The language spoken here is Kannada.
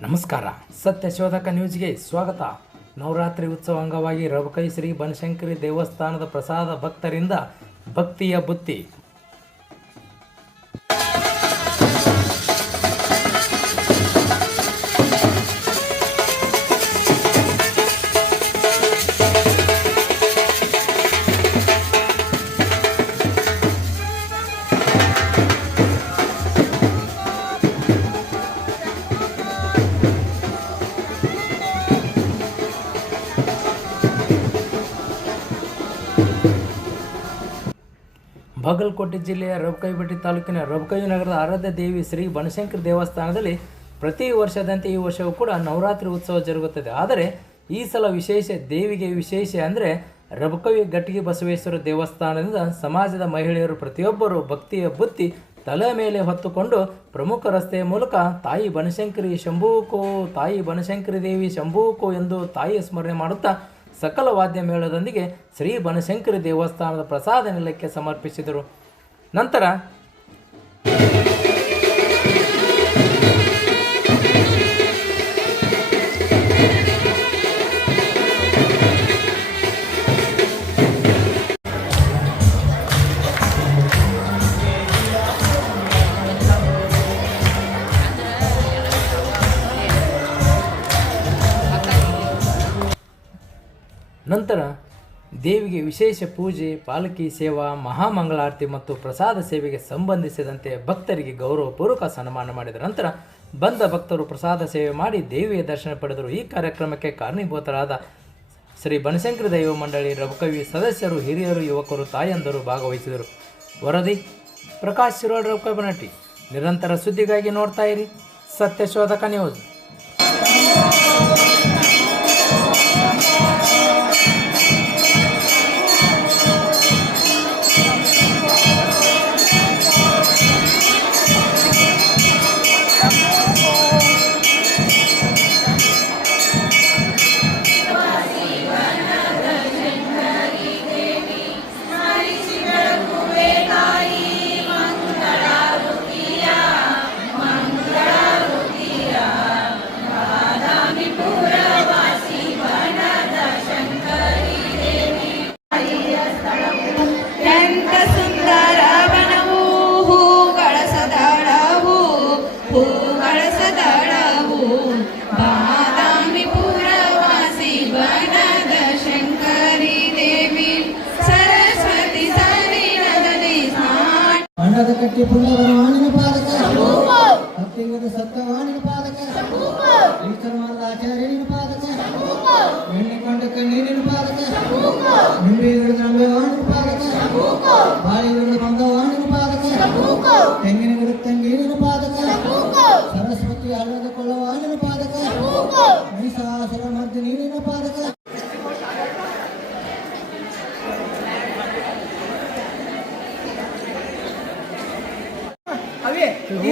ನಮಸ್ಕಾರ. ಸತ್ಯ ಶೋಧಕ ನ್ಯೂಸ್ಗೆ ಸ್ವಾಗತ. ನವರಾತ್ರಿ ಉತ್ಸವ ಅಂಗವಾಗಿ ರಬಕೈ ಶ್ರೀ ಬನಶಂಕರಿ ದೇವಸ್ಥಾನದ ಪ್ರಸಾದ ಭಕ್ತರಿಂದ ಭಕ್ತಿಯ ಬುತ್ತಿ. ಬಾಗಲಕೋಟೆ ಜಿಲ್ಲೆಯ ರಬಕೈಬೆಟ್ಟಿ ತಾಲೂಕಿನ ರಬಕೈ ನಗರದ ಆರಾಧ್ಯ ದೇವಿ ಶ್ರೀ ಬನಶಂಕರಿ ದೇವಸ್ಥಾನದಲ್ಲಿ ಪ್ರತಿ ವರ್ಷದಂತೆ ಈ ವರ್ಷವೂ ಕೂಡ ನವರಾತ್ರಿ ಉತ್ಸವ ಜರುಗುತ್ತದೆ. ಆದರೆ ಈ ಸಲ ವಿಶೇಷ ದೇವಿಗೆ ವಿಶೇಷ ಅಂದರೆ ರಬಕವಿ ಗಟ್ಟಿಗೆ ಬಸವೇಶ್ವರ ದೇವಸ್ಥಾನದಿಂದ ಸಮಾಜದ ಮಹಿಳೆಯರು ಪ್ರತಿಯೊಬ್ಬರು ಭಕ್ತಿಯ ಬುತ್ತಿ ತಲೆ ಮೇಲೆ ಹೊತ್ತುಕೊಂಡು ಪ್ರಮುಖ ರಸ್ತೆಯ ಮೂಲಕ ತಾಯಿ ಬನಶಂಕರಿ ಶಂಭೂಕೋ, ತಾಯಿ ಬನಶಂಕರಿ ದೇವಿ ಶಂಭೂಕೋ ಎಂದು ತಾಯಿ ಸ್ಮರಣೆ ಮಾಡುತ್ತಾ ಸಕಲ ವಾದ್ಯ ಮೇಳದೊಂದಿಗೆ ಶ್ರೀ ಬನಶಂಕರಿ ದೇವಸ್ಥಾನದ ಪ್ರಸಾದ ನಿಲಯಕ್ಕೆ ಸಮರ್ಪಿಸಿದರು. ನಂತರ ನಂತರ ದೇವಿಗೆ ವಿಶೇಷ ಪೂಜೆ, ಪಾಲಕಿ ಸೇವಾ, ಮಹಾಮಂಗಳಾರತಿ ಮತ್ತು ಪ್ರಸಾದ ಸೇವೆಗೆ ಸಂಬಂಧಿಸಿದಂತೆ ಭಕ್ತರಿಗೆ ಗೌರವಪೂರ್ವಕ ಸನ್ಮಾನ ಮಾಡಿದ ನಂತರ ಬಂದ ಭಕ್ತರು ಪ್ರಸಾದ ಸೇವೆ ಮಾಡಿ ದೇವಿಯ ದರ್ಶನ ಪಡೆದರು. ಈ ಕಾರ್ಯಕ್ರಮಕ್ಕೆ ಕಾರಣೀಭೂತರಾದ ಶ್ರೀ ಬನಶಂಕರಿ ದೈವ ಮಂಡಳಿ ರಘುಕವಿ ಸದಸ್ಯರು, ಹಿರಿಯರು, ಯುವಕರು, ತಾಯಂದರು ಭಾಗವಹಿಸಿದರು. ವರದಿ, ಪ್ರಕಾಶ್ ಶಿರೋಡ್ ನಟಿ ನಿರಂತರ ಸುದ್ದಿಗಾಗಿ ನೋಡ್ತಾ ಇರಿ ಸತ್ಯಶೋಧಕ ನ್ಯೂಸ್. ಹೂಗಳ ಸದಳವು ಬಾದಾಮಿ ಪುರವಾಸಿ ವನದ ಶಂಕರಿ ದೇವಿ ಸರಸ್ವತಿ ಸರಿನದಲ್ಲಿ ಸ್ನಾನ ಮಂಡದ ಕಟ್ಟಿ ಪುಂಡವರ ವಾಣಿನ ಪಾದಕ ಸತ್ಯಂಗದ ಸರಸ್ವತಿ ಹಳ್ಳದ ಕೊಳ್ಳ ವಾಣಿನ ಪಾದಕ ಮಹಿಷಾಸುರ ಮಧ್ಯ ನೀರಿನ ಪಾದಕ Abi,